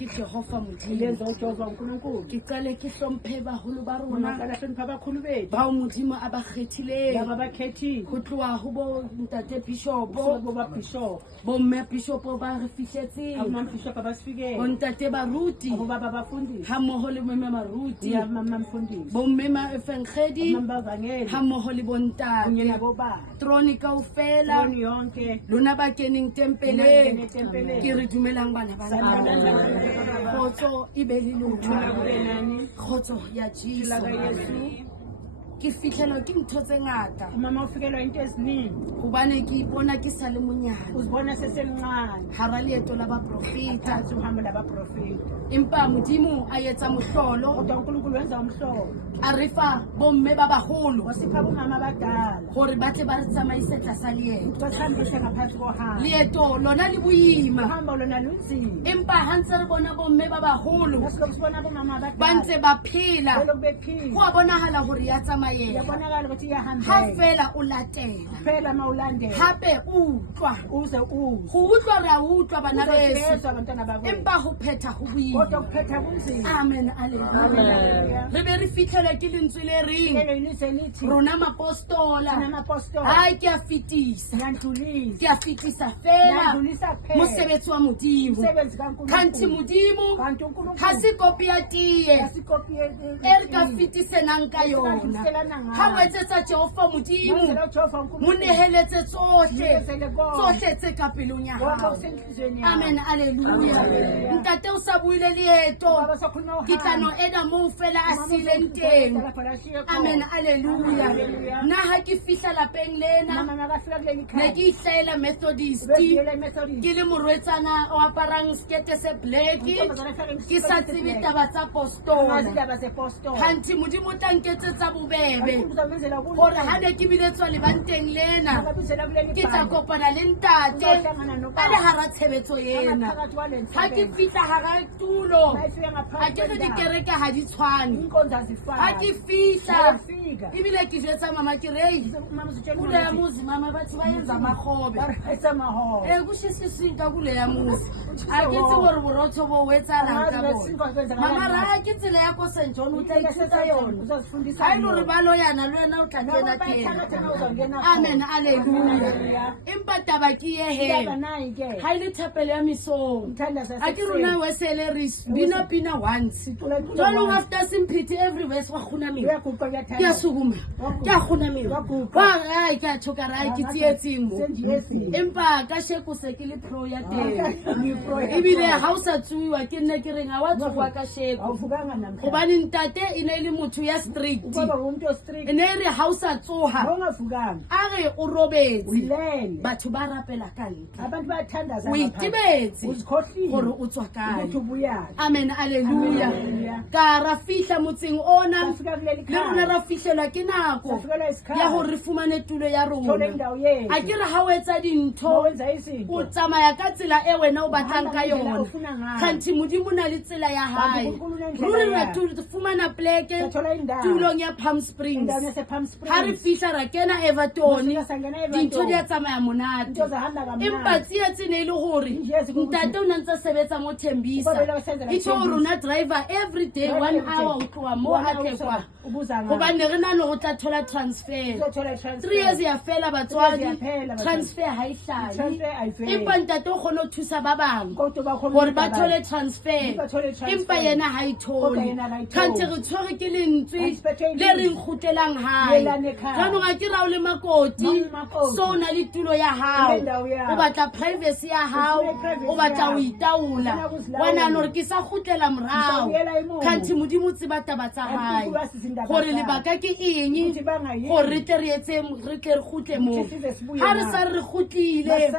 ke Jehova Modimo ke qale ke hlomphe baholo ba rona bao Modimo a ba kgethileng ho tloha ho bo ntate Bishop bo mme Bishop ba re fihletseng bo ntate Baruti ha mmoho le mme Maruti bo mme Mafengedi ha mmoho le bo ntate Troni kaofela lona ba keneng tempeleng ke re dumelang bana ba khotso e be le lona khotso ya Jesu ke fihlelwa ke ntho tse ngata mama ufikelwa into eziningi hobane ke ipona ke sa le monyane uzibona sesemncane hara leeto la baprofeta uhambo labaprofeta empa Modimo a etsa mohlolo kodwa uNkulunkulu wenza umhlolo a re fa bomme ba baholo wasipha bomama abadala hore ba tle ba re tsamaise tlasa leeto basihambise ngaphansi kohamba leeto lona le boima uhambo lona lunzima empa ha ntse re bona bomme ba baholo ngasilokhu sibona bomama abadala ba ntse ba phela belokhu bephila ho a bonahala hore ya tsamaya yabonakala ukuthi ha iyahambeka fela o latela phela mawulandela hape utlwa uze uze ho utlwa re a utlwa bana beso uzezwa abantwana bakwethu empa ho phetha ho boima kodwa kuphetha kunzima amen alleluia re be re fitlhelwa ke lentswe le reng lelo ilizwe lithi rona mapostola namaapostoli ha ke a fetisa yandlulisa ke a fetisa fela yandlulisa phela mosebetsi wa Modimo umsebenzi kaNkulunkulu kanti Modimo kanti uNkulunkulu ha se kopi ya tiye asikopi e re ka fetisenang ka yona ha o etsetsa Jehova Modimo mo neheletse tsohle tse ka pelong ya hao amen alleluia ntate o sa buile leeto ke tlano ena moo fela a sileng teng amen alleluia nna ha ke fihla lapeng lena ne ke ihlaela Methodist ke le morwetsana o aparang skete se black ke sa tsebe taba tsa apostola kanti Modimo tla nketsetsa bobebe hore ha ne ke biletswa lebanteng lena ke tla kopana le ntate a le hara tshebetso ena ha ke fihla hara tulo ha ke re dikereke ha di tshwane ha ke fihla ebile ke jwetsa mama ke rei kule ya muzi mama batho ba yenza makgobe kushishisinka kule ya muzi a ke tse gore borotho bo wetsalang ka bona mama ra ke tsela ya ko St John o tla ithuta yona ha e le gore ba loyana le wena o tla kena teng amen alleluia empa taba ke ye he ha ile thapelo ya misong a ke rona wesele re bina pina once jalo after simpiti everywhere wa khuna mina ke a sukuma ke a khuna mina ba ai ka thoka ra ke tsietsing mo empa ka sheko se ke le pro ya teng ebile ha o sa tsuwa ke nne ke reng a wa tswa ka sheko hobane ntate e ne le motho ya strict e ne re ha o sa tsoha a re o robetse batho ba rapela ka ntle o itebetse gore o tswa kae amen alleluia ka ra fihla motseng ona le rona ra fihlelwa ke nako ya hore re fumane tulo ya rona a ke re ha o etsa dintho o tsamaya ka tsela e wena o batlang ka yona kanti Modimo na le tsela ya hae ruri re fumana pleke tulong ya Palm Springs ha re fihla ra kena Everton dintho di a tsamaya monate empa tsietse ne ile hore ntate o ntse sebetsa mo Thembisa e tlo rona driver every day 1 hour o tloa mo a tekwa hobane re na le go tla thola transfer 3 years ya fela batswadi transfer ha e hlahi empa ntate o kgone ho thusa ba bang hore ba thole transfer empa yena ha e thole kanti re tshwere ke lentswe le re nkgutlelang hae jwanong a ke rao le makoti so na le tulo ya hao o batla privacy ya hao o batla o itaola wana no re ke sa khutlela morao kanti Modimo tseba taba tsa hae gore lebaka ke eng gore re tle re etse re tle re khutle mo ha re sa re khutlile